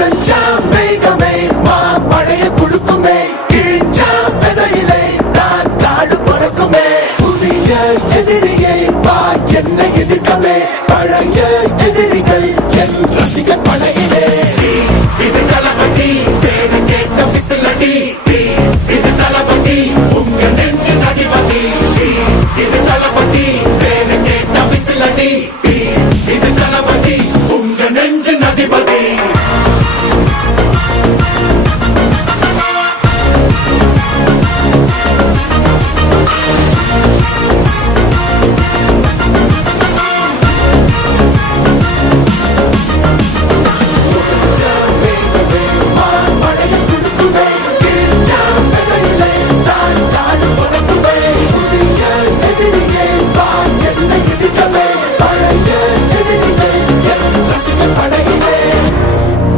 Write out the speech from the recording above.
குளிர்ச்சா மேகமே மழைய குழுக்குமே கிழிஞ்சா விதையிலே தான் காடு பறக்குமே புதிய எதிரியை வா என்னை எதிர்க்கவே பழைய